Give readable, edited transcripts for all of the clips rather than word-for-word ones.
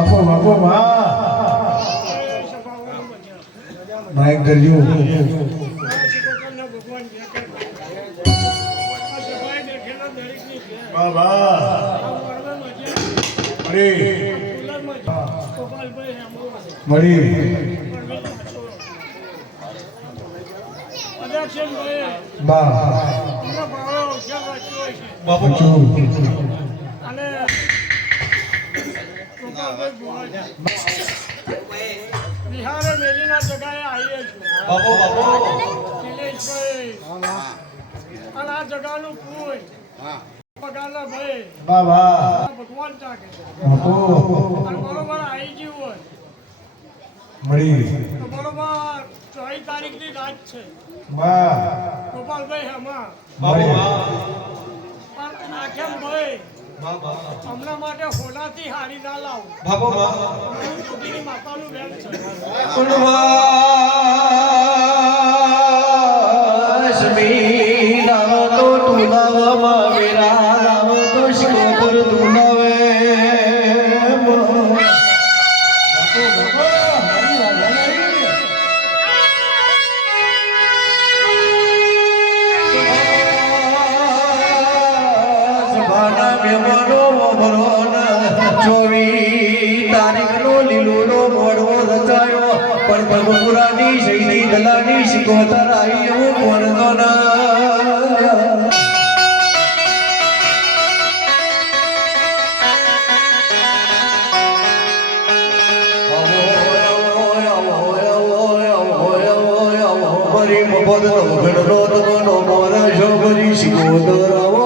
બાપો બાપો વાહ માઈક કરજો વાહ વાહ મળી બા બિહારે મેલીના જગાએ આવીએ છું બાપો બાપો દિનેશભાઈ અને આ જગાનું કોઈ પગારના ભાઈ બા બા ભગવાન ચાકે બાપો અને બરોબર આવી ગયું હોય મળી તો બરોબર 24 તારીખની રાત છે બા ગોપાલભાઈ હમા બાપો પણ આખેમ ભાઈ બાપો હમણાં માટે હોનાથી હારી ના લાવ બાપો જોગીની માતાનું બેન છે ઉર્વાસમી નામ તો તુલાવમાં વેરા નામ તો શિકોતર તુલાવે સભાના મહેમાનો વભરોન 24 તારીખનો લીલુનો મોડવો રચાયો પણ ભગપુરાની શૈલી દલાની શિકોતર આવી એવું કોણતો ના મરી મબદ ઘણનો તમનો મોરા શોભરી શિકોતર આવો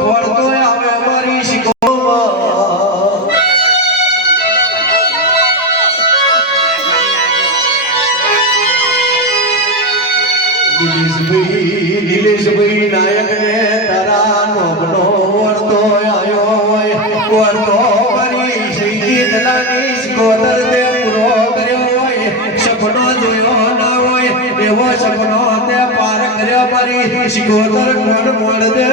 ખોળતો આવે અમારી શિકોમાં દિલેશભાઈ નાયક ને તારા નોમનો વળતો આવ્યો હોય વળતો મારી શહીદી દલાની શિકોતર તે પૂરો કર્યો હોય સપનો જોયો ના હોય એવો સપનો તે પાર કર્યો મારી શિકોતર કોણ મોડ દે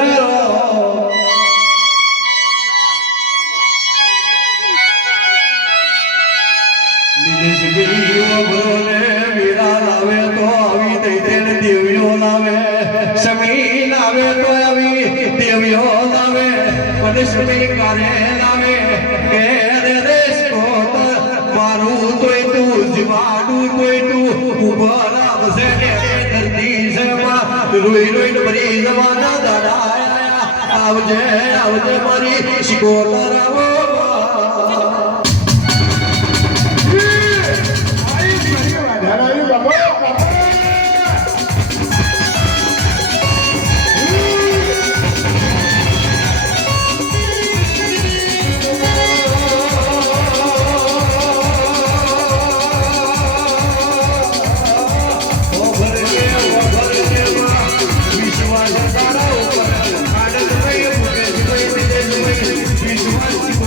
દેવીઓ લાવે સમી લાવે તો આવી દેવીઓ લાવે મનુષ્ય કરે લાવે કે રે સ્કોતર મારું તોય તું જીવાડું તોય તું ઉભર આવશે ને ધરતી સેવા રોઈ રોઈ મરી જવાના દાડા આવજે આવજે મારી શિકોતર આવો Visual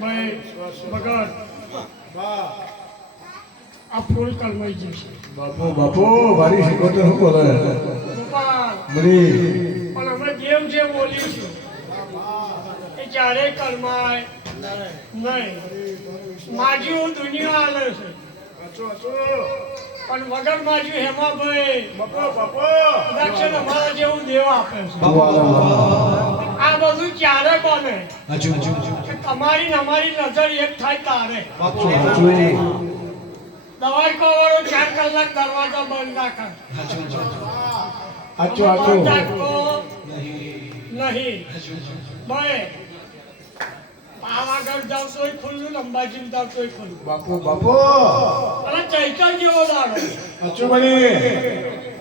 ભાઈ ભગત બા આ ફૂલ કલમાઈ જશે બાપુ બાપુ મારી શીખોતર શું બોલે ગોપાલ મળી પણ અમે દેવ જે બોલીશું એ ક્યારેય કલમાય નહીં માજી હું દુનિયા હાલે છે પણ વગર માજી હેમાભાઈ દક્ષિણ અમારા જેવું દેવ આપે છે આ બધું ક્યારે બને કે તમારી ને અમારી નજર એક થાય તારે દવાઈ કવાળો 4 કલાક દરવાજા બંધ રાખે બંધ રાખતો નહીં ભાઈ પાવાગઢ જાવ તોય ખુલ્લું અંબાજી જાવ તોય ખુલ્લું બાપુ બાપુ અને ચૈતર જેવો દાડો અચુ મળી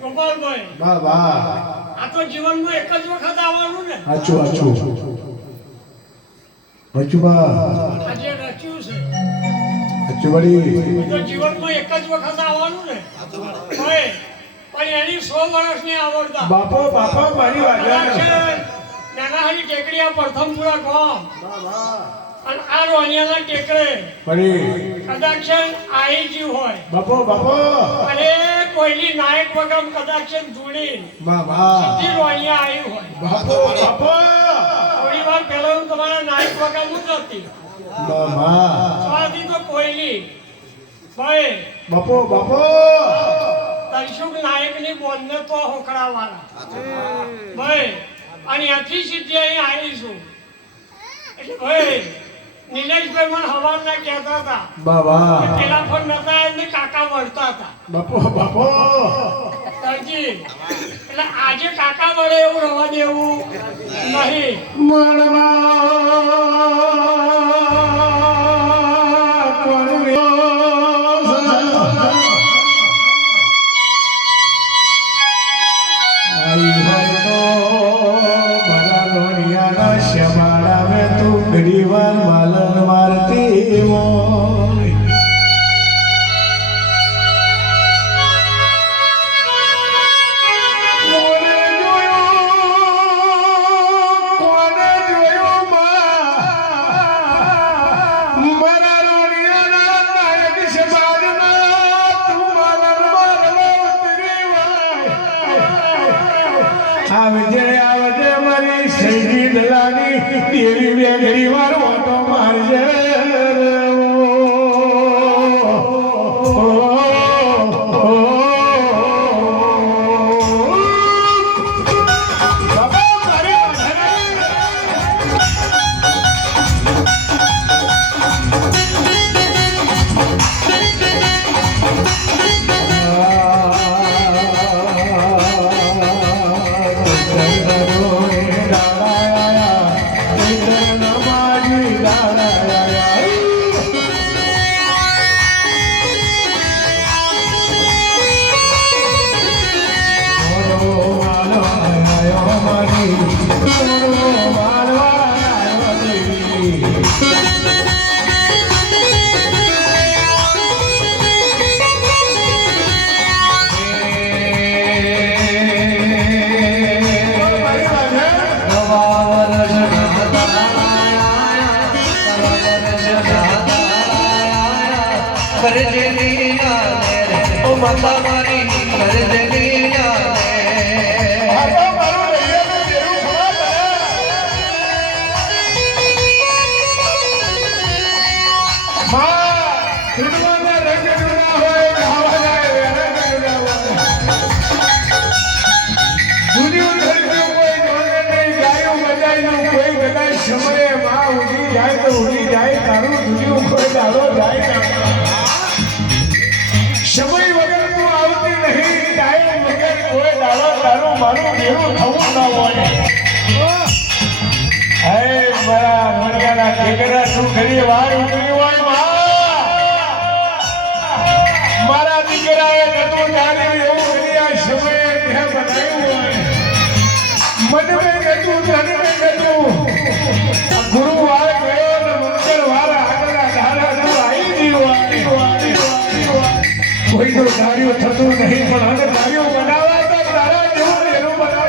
ગોપાલભાઈ બા બા આ તો જીવનમાં એક જ વખત આવવાનું ને અચુ અચુ અચુ બા આજે રચ્યું છે અચુ મળી એ તો જીવનમાં એક જ વખત આવવાનું ને ભાઈ પણ એની 100 વર્ષની આવડતા બાપુ બાપા મારી વાત નાના હારી ટેકડીયા પ્રથમપુરા ગામ અને આ રોનિયાના ટેકડે મળી કદાચ આવી ગયું હોય બાપુ બાપુ અને કોઈની નાયક વગર કદાચ જોડી બા બા સીધી રોનિયા આવ્યું હોય બાપુ બાપુ થોડી વાર પહેલા હું તમારા નાયક વગર હું હતી બા બા સ્વાદી તો કોઈની ભાઈ બાપુ બાપુ તલસુખ નાયકની બોલને તો હોકડાવાળા ભાઈ અને ત્યાંથી સીધી અહીં આવીશું એટલે ભાઈ નિલેશભાઈ મને હવારના કહેતા હતા બા બા પેલા ફોન નતા એમને કાકા વળતા હતા બાપુ બાપુ સરજી એટલે આજે કાકા વળે એવું રવા દેવું નહીં ઘડીવાર માલન મારતી મોય કોને જોયું મારા રોડિયાના નાયક સમાજના તું માલન મારવા ઉતરી આવજે મારી શહીદી દલાની દેવી બે ઘડી વાર ઓટો મારજે માતા મારી કરજની સમયે માં ઉડી જાય તો ઉડી જાય તારું દુનિયું કોઈ દાડો જાય ના સમય વગર તું આવતી નહીં ટાઈમ વગર કોઈ દાડો તારું મારું ભેરું થવું ના હોય હે મારા મણિયાના ઠેકરા તું ઘણી વાર ઉતરી હોય મારા દીકરાએ નતું તારી એવું ઘણી આ સમયે ત્યાં બનાવ્યું હોય મન મેં નતું ધન મેં નતું ગુરુવાર ગયો ને મંગળવાર આગળના ધારા તું આવી ગયું કોઈનું કાર્ય થતું નહીં પણ હવે કાર્યો બનાવવા તો તારા જેવું એનું બનાવો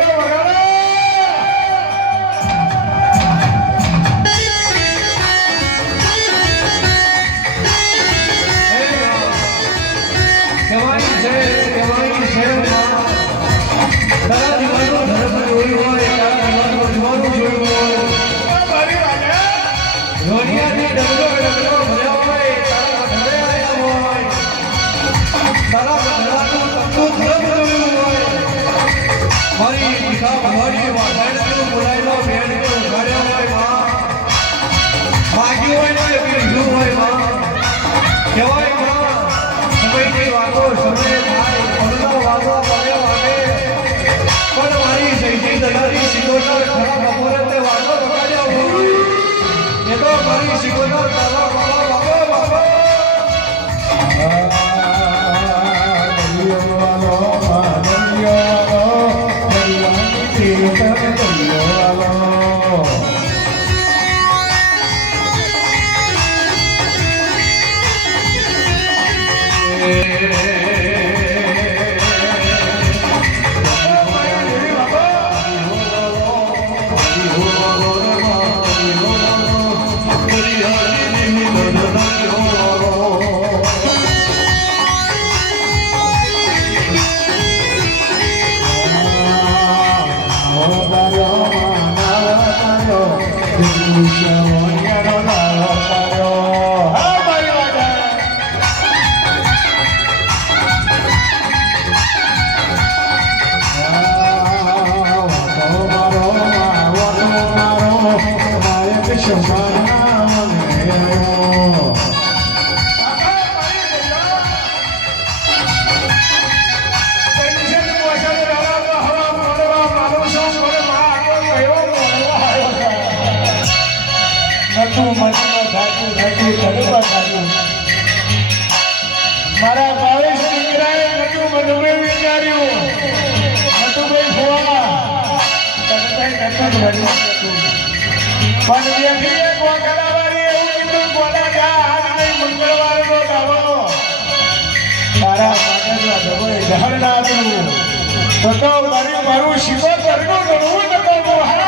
રોનિયાથી ડગલો ડગલો ભર્યો હોય તારા ઘરે આવ્યા હોય તારા ઘરનું તંબુ ધરમ જોયું હોય મારી પિતા ભવાની વાઘાડનું બોલાયેલો ભેડનું ઉઘાડ્યો હોય માં માગ્યું હોય ને પીધું હોય માં કહેવાય માં સમયની વાતો સમય થાય પડનો વાગો પડ્યો વાગે પણ મારી જયજી દયારી સિકોતર ખરા બપોરે તે વાતો બગાડ્યો હોય એ તો મારી સિકોતર તારા બાબા બાબા બાબા મારા ભાવેશ દીકરાએ નતું મનવે વિચાર્યું નતુભાઈ ફોવા પણ વ્યક્તિ એક વખડાવાળી એવું કીધું કોના જા આજ નહીં મંગળવારનો દાડો તારા પાટણના જબોએ જહર ના હતું તો મારું શિવો કરનું ગણવું ન કરવું હા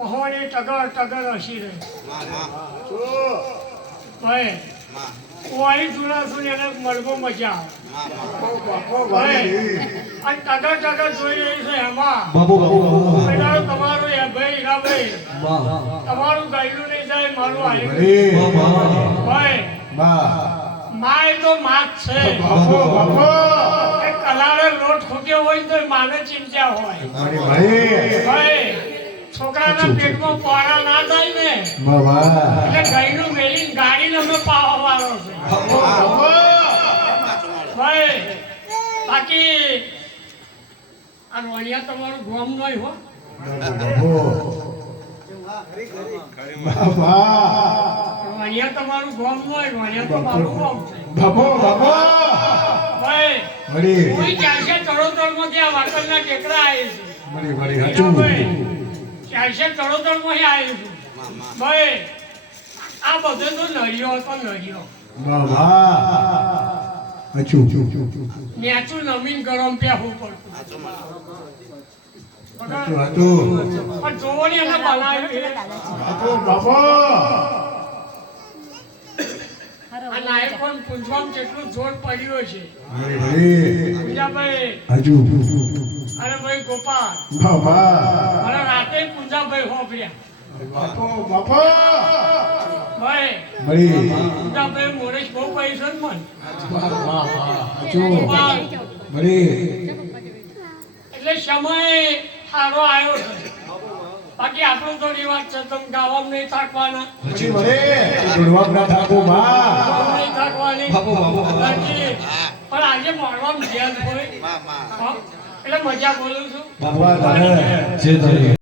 મહોની ટગર ટગર હસી રહી ભાઈ વાળી જૂના સુધી એને મળવો મજા આવે અને ટગર ટગર જોઈ રહી છે એમાં તમારું એ ભાઈ હીરાભાઈ તમારું ગાયલું નહીં જાય મારું આવ્યું ભાઈ માય તો માત છે કલાળે લોટ ખોટ્યો હોય તો માને ચિંતા હોય ભાઈ છોકરાના પેટમાં પારા ના થાય ને એટલે ગાયનું મેલી ગાડીને અમે પાવા વાળો છે ભાઈ બાકી આ રોણિયા તમારું ગોમ નહીં હો બાબા અહીંયા તમારું ગામ હોય અહીંયા તો મારું ગામ છે બાપો બાપો ભાઈ મળી કોઈ ચારશે ચડોતરમાંથી આ વાકરના ટેકરા આવે છે મળી મળી હાચું ચારશે ચડોતરમાંથી આવે છે ભાઈ આ બધે તો નળિયો હતો નળિયો બાબા હાચું નેચું નમીન ગરમ પહેવું પડતું હાચું હાચું પણ જોવો ને એને બનાવ્યું બાપો બાપો આ નાયકોન પૂંજવામાં જેટલું જોર પડ્યો છે મળી મળી પૂંજાભાઈ હાચું અરે ભાઈ ગોપાલ બાબા અરે રાતે પૂંજાભાઈ હોભર્યા બાપો બાપો ભાઈ મળી પૂંજાભાઈ મોરેશ બહુ પૈસા ને મન હાચું ગોપાલ મળી એટલે સમય સારો આવ્યો છે બાકી આપણું તો રિવાજ છે તમે ગાવામાં નહીં થાકવાના મળી મળી જોડવા ના થાકું બા ગાવામાં નહીં થાકવાની બાપુ બાપુ બાકી પણ આજે મળવામાં ધ્યાન હોય હા? એટલે મજા બોલું છું બાબા તારે જે તારી